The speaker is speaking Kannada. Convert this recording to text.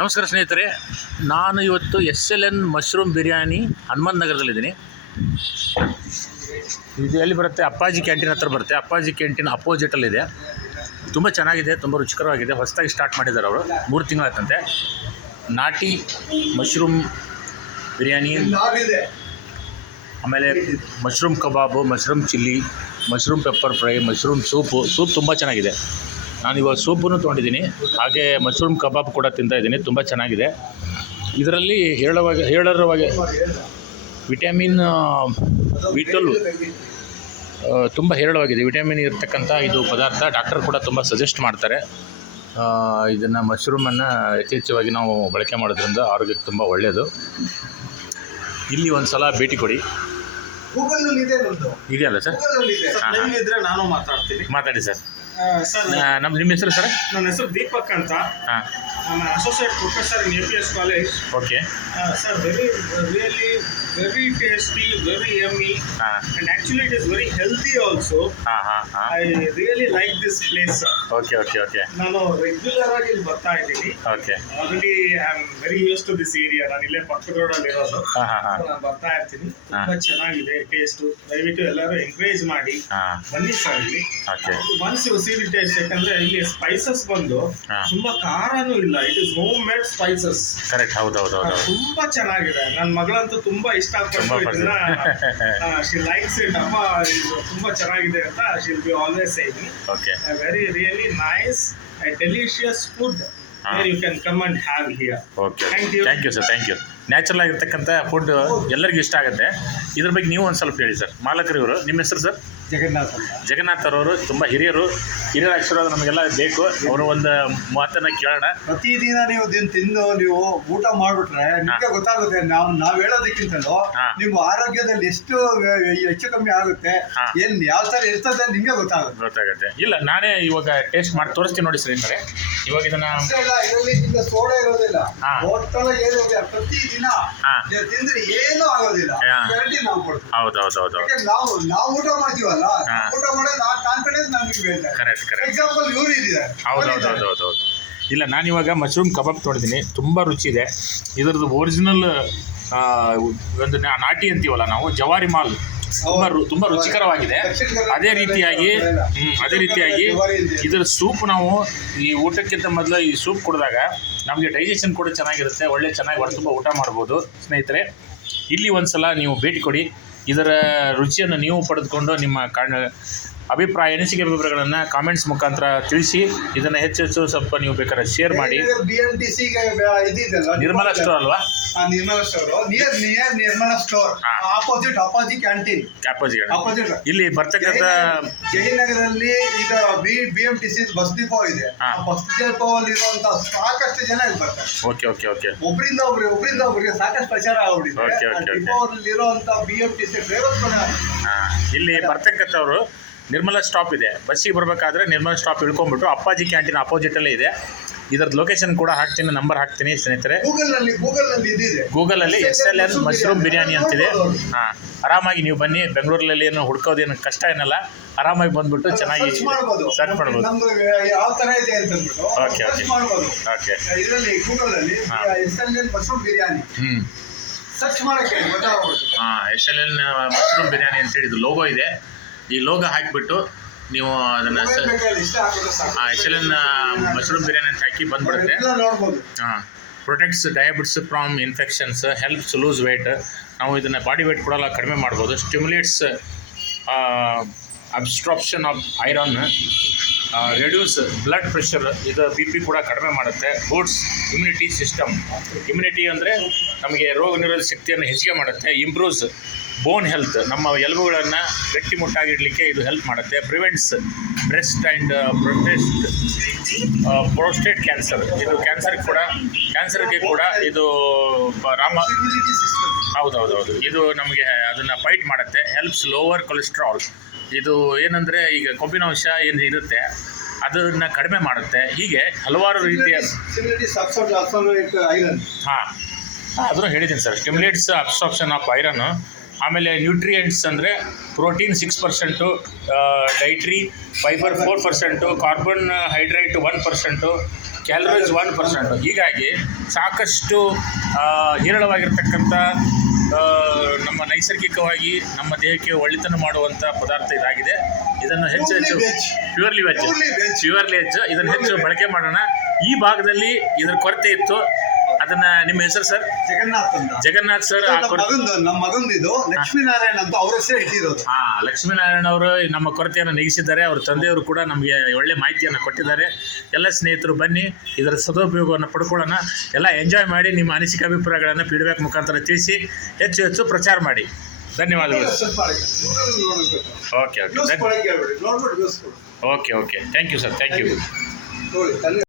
ನಮಸ್ಕಾರ ಸ್ನೇಹಿತರೆ, ನಾನು ಇವತ್ತು SLN ಮಶ್ರೂಮ್ ಬಿರಿಯಾನಿ ಹನುಮಂತ ನಗರದಲ್ಲಿದ್ದೀನಿ. ಇದು ಎಲ್ಲಿ ಬರುತ್ತೆ? ಅಪ್ಪಾಜಿ ಕ್ಯಾಂಟೀನ್ ಹತ್ರ ಬರುತ್ತೆ. ಅಪ್ಪಾಜಿ ಕ್ಯಾಂಟೀನ್ ಅಪೋಸಿಟಲ್ಲಿದೆ. ತುಂಬ ಚೆನ್ನಾಗಿದೆ, ತುಂಬ ರುಚಿಕರವಾಗಿದೆ. ಹೊಸದಾಗಿ ಸ್ಟಾರ್ಟ್ ಮಾಡಿದ್ದಾರೆ ಅವರು, 3 ತಿಂಗಳಾಯ್ತಂತೆ. ನಾಟಿ ಮಶ್ರೂಮ್ ಬಿರಿಯಾನಿ, ಆಮೇಲೆ mushroom kebab, mushroom chilli, mushroom pepper fry, mushroom soup ತುಂಬ ಚೆನ್ನಾಗಿದೆ. ನಾನು ಇವಾಗ ಸೂಪನ್ನು ತೊಗೊಂಡಿದ್ದೀನಿ, ಹಾಗೆ ಮಶ್ರೂಮ್ ಕಬಾಬ್ ಕೂಡ ತಿಂತಾಯಿದ್ದೀನಿ. ತುಂಬ ಚೆನ್ನಾಗಿದೆ. ಇದರಲ್ಲಿ ಹೇರಳವಾಗಿ ವಿಟಮಿನ್ B12 ತುಂಬ ಹೇರಳವಾಗಿದೆ. ವಿಟಮಿನ್ ಇರತಕ್ಕಂಥ ಇದು ಪದಾರ್ಥ. ಡಾಕ್ಟರ್ ಕೂಡ ತುಂಬ ಸಜೆಸ್ಟ್ ಮಾಡ್ತಾರೆ. ಇದನ್ನು ಮಶ್ರೂಮನ್ನು ಯಥೇಚ್ಛವಾಗಿ ನಾವು ಬಳಕೆ ಮಾಡೋದ್ರಿಂದ ಆರೋಗ್ಯಕ್ಕೆ ತುಂಬ ಒಳ್ಳೆಯದು. ಇಲ್ಲಿ ಒಂದು ಸಲ ಭೇಟಿ ಕೊಡಿ. ಇದೆಯಲ್ಲ ಸರ್? ನಾನು ಮಾತಾಡಿ ಸರ್. ನಿಮ್ಮ ಹೆಸರು ಸರ್? ನನ್ನ ಹೆಸರು ದೀಪಕ್ ಅಂತ. I'm an associate professor in APS college. Okay. Sir, very tasty, very yummy, and actually it is very healthy also. I really like this place, sir. Okay. ನಾನು ರೆಗ್ಯುಲರ್ ಆಗಿ ಇಲ್ಲಿ ಬರ್ತಾ ಇದ್ದೀನಿ. Already I am very use to this area. ನಾನು ಇಲ್ಲೇ ಪಕ್ಕದ ರೋಡಲ್ಲಿ ಇರೋದು. ನಾನು ಬರ್ತಾ ಇರ್ತೀನಿ. ತುಂಬಾ ಚೆನ್ನಾಗಿದೆ ಟೇಸ್ಟ್. ದಯವಿಟ್ಟು ಎಲ್ಲರೂ ಎಂಕರೇಜ್ ಮಾಡಿ ಬನ್ನಿ ಸರ್ ಇಲ್ಲಿ. Once U see the taste, ಯಾಕಂದ್ರೆ ಇಲ್ಲಿ ಸ್ಪೈಸಸ್ ಬಂದು ತುಂಬಾ ಖಾರನೂ ಇಲ್ಲ. It is home made spices. Correct. ಹೌದು. ತುಂಬಾ ಚೆನ್ನಾಗಿದೆ. ನನ್ನ ಮಗಳಂತೂ ತುಂಬಾ ಇಷ್ಟಪಟ್ಟು ಇದನ್ನ ಶಿ ಲೈಕ್ಸ್ ಇಟ್. ಅಮ್ಮ ಇದು ತುಂಬಾ ಚೆನ್ನಾಗಿದೆ ಅಂತ she will be always saying. Very really nice and delicious food. You can come and have here. Thank you sir. Thank you. Natural ಆಗಿರ್ತಕ್ಕಂಥ ಫುಡ್ ಎಲ್ಲರಿಗೂ ಇಷ್ಟ ಆಗುತ್ತೆ. ಇದ್ರ ಬಗ್ಗೆ ನೀವು ಒಂದು ಸ್ವಲ್ಪ ಹೇಳಿ ಸರ್. ಮಾಲಕರು ಇವರು. ನಿಮ್ಮ ಹೆಸರು ಸರ್? ಜಗನ್ನಾಥ್ ಅವರವರು. ತುಂಬ ಹಿರಿಯರ ಆಶೀರ್ವಾದ ನಮಗೆಲ್ಲ ಬೇಕು. ಅವರು ಒಂದು ಮಾತನ್ನು ಕೇಳೋಣ. ಪ್ರತಿದಿನ ನೀವು ತಿಂದು ನೀವು ಊಟ ಮಾಡಿಬಿಟ್ರೆ ನಿಮಗೆ ಗೊತ್ತಾಗುತ್ತೆ. ನಾವು ಹೇಳೋದಕ್ಕಿಂತಲೂ ನಿಮ್ಮ ಆರೋಗ್ಯದಲ್ಲಿ ಎಷ್ಟು ಹೆಚ್ಚು ಕಮ್ಮಿ ಆಗುತ್ತೆ, ಏನ್ ಯಾವ ಥರ ಇರ್ತದೆ ನಿಮಗೆ ಗೊತ್ತಾಗುತ್ತೆ. ಇಲ್ಲ, ನಾನೇ ಇವಾಗ ಟೇಸ್ಟ್ ಮಾಡಿ ತೋರಿಸ್ತೀನಿ ನೋಡಿ ಸರ್. ಅಂದರೆ ಇವಾಗ ಇದನ್ನ ಇದರಲ್ಲಿ ಸೋಡಾ ಇರೋದಿಲ್ಲ, ಟೋಟಲ್ ಏನು ಪ್ರತಿದಿನ ತಿಂದ್ರೆ ಏನೂ ಆಗೋದಿಲ್ಲ. ನಾವು ಕೊಡ್ತೀವಿ. ಹೌದು. ನಾವು ಊಟ ಮಾಡ್ತೀವಲ್ಲ, ಊಟ ಮಾಡೋದು ಕಾನ್ಫಿಡೆನ್ಸ್ ನಮ್ಗೆ ಹೇಳ್ತಾರೆ. ಕರೆಕ್ಟ್. ಎಕ್ಸಾಂಪಲ್ ಇವರು ಇದ್ದಾರೆ. ಹೌದು. ಇಲ್ಲ, ನಾನಿವಾಗ ಮಶ್ರೂಮ್ ಕಬಾಬ್ ತೊಗೊಂಡಿದ್ದೀನಿ. ತುಂಬ ರುಚಿ ಇದೆ. ಇದರದ್ದು ಒರಿಜಿನಲ್ ಒಂದು ನಾಟಿ ಅಂತೀವಲ್ಲ ನಾವು, ಜವಾರಿ ಮಾಲ್, ತುಂಬ ರುಚಿಕರವಾಗಿದೆ. ಅದೇ ರೀತಿಯಾಗಿ ಇದರ ಸೂಪ್, ನಾವು ಈ ಊಟಕ್ಕಿಂತ ಮೊದಲು ಈ ಸೂಪ್ ಕುಡಿದಾಗ ನಮಗೆ ಡೈಜೆಷನ್ ಕೂಡ ಚೆನ್ನಾಗಿರುತ್ತೆ. ಚೆನ್ನಾಗಿ ಹೊರ ತುಂಬ ಊಟ ಮಾಡ್ಬೋದು. ಸ್ನೇಹಿತರೆ, ಇಲ್ಲಿ ಒಂದು ಸಲ ನೀವು ಭೇಟಿ ಕೊಡಿ. ಇದರ ರುಚಿಯನ್ನು ನೀವು ಪಡೆದುಕೊಂಡು ನಿಮ್ಮ ಅಭಿಪ್ರಾಯ, ಅನಿಸಿಕೆ ಅಭಿಪ್ರಾಯಗಳನ್ನು ಕಾಮೆಂಟ್ಸ್ ಮುಖಾಂತರ ತಿಳಿಸಿ. ಇದನ್ನು ಹೆಚ್ಚು ಸ್ವಲ್ಪ ನೀವು ಬೇಕಾದ್ರೆ ಶೇರ್ ಮಾಡಿ. ನಿರ್ಮಲಾ ಸ್ಟೋರ್ ಅಲ್ವಾ? Nirmala store, Nirmala store opposite ಅಪ್ಪಾಜಿ ಕ್ಯಾಂಟೀನ್. ಇಲ್ಲಿ ಬರ್ತಕ್ಕಂಥ ಜಯನಗರಲ್ಲಿ ಈಗ BMTC ಬಸ್ ಡಿಪೋ ಇದೆ. ಬಸ್ ಡಿಪೋ ಅಲ್ಲಿ ಇರುವಂತ ಸಾಕಷ್ಟು ಜನ ಇಲ್ಲಿ ಬರ್ತಾರೆ. ಓಕೆ. ಒಬ್ಬರಿಂದ ಒಬ್ಬರಿಗೆ ಸಾಕಷ್ಟು ಪ್ರಚಾರ ಆಗ್ಬಿಟ್ಟಿದೆ. ಡಿಪೋ ಅಲ್ಲಿ ಇರುವಂತ BMTC ಡ್ರೈವರ್ಸ್ ಇಲ್ಲಿ ಬರ್ತಕ್ಕಂಥವ್ರು ನಿರ್ಮಲಾ ಸ್ಟಾಪ್ ಇದೆ. ಬಸ್ಸಿಗೆ ಬರಬೇಕಾದ್ರೆ ನಿರ್ಮಲಾ ಸ್ಟಾಪ್ ಇಳ್ಕೊಂಡ್ಬಿಟ್ಟು ಅಪ್ಪಾಜಿ ಕ್ಯಾಂಟೀನ್ ಅಪೋಸಿಟಲ್ಲೇ ಇದೆ. ಇದರದ್ದು ಲೊಕೇಶನ್ ಕೂಡ ಹಾಕ್ತೀನಿ, ನಂಬರ್ ಹಾಕ್ತೀನಿ ಸ್ನೇಹಿತರೆ. ಗೂಗಲಲ್ಲಿ SLN ಮಶ್ರೂಮ್ ಬಿರಿಯಾನಿ ಅಂತಿದೆ. ಆರಾಮಾಗಿ ನೀವು ಬನ್ನಿ. ಬೆಂಗಳೂರಲ್ಲಿ ಏನು ಹುಡ್ಕೋದೇನು ಕಷ್ಟ ಏನಲ್ಲ. ಆರಾಮಾಗಿ ಬಂದ್ಬಿಟ್ಟು ಚೆನ್ನಾಗಿ ಸರ್ಚ್ ಮಾಡ್ಬೋದು. ಓಕೆ. ಇದರಲ್ಲಿ ಗೂಗಲಲ್ಲಿ SLN ಮಶ್ರೂಮ್ ಬಿರಿಯಾನಿ ಸರ್ಚ್ ಮಾಡಕ್ಕೆ SLN ಮಶ್ರೂಮ್ ಬಿರಿಯಾನಿ ಅಂತೇಳಿ ಇದು ಲೋಗೋ ಇದೆ. ಈ ಲೋಗೋ ಹಾಕಿಬಿಟ್ಟು ನೀವು ಅದನ್ನು SLN ಮಶ್ರೂಮ್ ಬಿರಿಯಾನಿ ಅಂತ ಹಾಕಿ ಬಂದ್ಬಿಡುತ್ತೆ. Protects diabetes from infections, helps lose weight. ನಾವು ಇದನ್ನು ಬಾಡಿ ವೇಟ್ ಕೂಡ ಕಡಿಮೆ ಮಾಡ್ಬೋದು. Stimulates absorption of iron, reduces blood pressure. ಇದು BP ಕೂಡ ಕಡಿಮೆ ಮಾಡುತ್ತೆ. Boots immunity system. ಇಮ್ಯುನಿಟಿ ಅಂದರೆ ನಮಗೆ ರೋಗ ನಿರೋಧಕ ಶಕ್ತಿಯನ್ನು ಹೆಚ್ಚಿಗೆ ಮಾಡುತ್ತೆ. Improves bone health. ನಮ್ಮ ಎಲುಬುಗಳನ್ನು ಗಟ್ಟಿಮುಟ್ಟಾಗಿಡಲಿಕ್ಕೆ ಇದು ಹೆಲ್ಪ್ ಮಾಡುತ್ತೆ. Prevents breast and prostate cancer. ಇದು ಕ್ಯಾನ್ಸರ್ಗೆ ಕೂಡ ಇದು ಹೌದು. ಇದು ನಮಗೆ ಅದನ್ನು ಫೈಟ್ ಮಾಡುತ್ತೆ. Helps lower cholesterol. ಇದು ಏನಂದರೆ ಈಗ ಕೊಬ್ಬಿನಾಂಶ ಏನು ಇರುತ್ತೆ ಅದನ್ನು ಕಡಿಮೆ ಮಾಡುತ್ತೆ. ಹೀಗೆ ಹಲವಾರು ರೀತಿಯ ಅದನ್ನು ಹೇಳಿದ್ದೀನಿ sir. Stimulates absorption of iron. ಆಮೇಲೆ ನ್ಯೂಟ್ರಿಯೆಂಟ್ಸ್ ಅಂದರೆ protein 6%, dietary fibre 4%, carbon hydrate 1%, calories 1%. ಹೀಗಾಗಿ ಸಾಕಷ್ಟು ಹೇರಳವಾಗಿರ್ತಕ್ಕಂಥ ನಮ್ಮ ನೈಸರ್ಗಿಕವಾಗಿ ನಮ್ಮ ದೇಹಕ್ಕೆ ಒಳ್ಳೆತನ ಮಾಡುವಂಥ ಪದಾರ್ಥ ಇದಾಗಿದೆ. ಇದನ್ನು ಹೆಚ್ಚು ಪ್ಯೂರ್ಲಿ ವೆಜ್ ಇದನ್ನು ಹೆಚ್ಚು ಬಳಕೆ ಮಾಡೋಣ. ಈ ಭಾಗದಲ್ಲಿ ಇದರ ಕೊರತೆ ಇತ್ತು. ಅದನ್ನ ನಿಮ್ಮ ಹೆಸರು ಸರ್? ಜಗನ್ನಾಥ್ ಸರ್. ನಮ್ಮ ಮಗಂದು ಇದು ಲಕ್ಷ್ಮೀನಾರಾಯಣ ಅಂತ ಅವ್ರ ಹೆಸರು ಇಟ್ಟಿರೋದು. ಲಕ್ಷ್ಮೀನಾರಾಯಣ ಅವರು ನಮ್ಮ ಕೊರತೆಯನ್ನು ನೀಗಿಸಿದ್ದಾರೆ. ಅವ್ರ ತಂದೆಯವರು ಕೂಡ ನಮಗೆ ಒಳ್ಳೆ ಮಾಹಿತಿಯನ್ನು ಕೊಟ್ಟಿದ್ದಾರೆ. ಎಲ್ಲ ಸ್ನೇಹಿತರು ಬನ್ನಿ, ಇದರ ಸದುಪಯೋಗವನ್ನು ಪಡ್ಕೊಳ್ಳೋಣ. ಎಲ್ಲ ಎಂಜಾಯ್ ಮಾಡಿ, ನಿಮ್ಮ ಅನಿಸಿಕೆ ಅಭಿಪ್ರಾಯಗಳನ್ನು ಫೀಡ್ಬ್ಯಾಕ್ ಮುಖಾಂತರ ತಿಳಿಸಿ ಹೆಚ್ಚು ಹೆಚ್ಚು ಪ್ರಚಾರ ಮಾಡಿ. ಧನ್ಯವಾದಗಳು. Okay thank you sir. Thank you.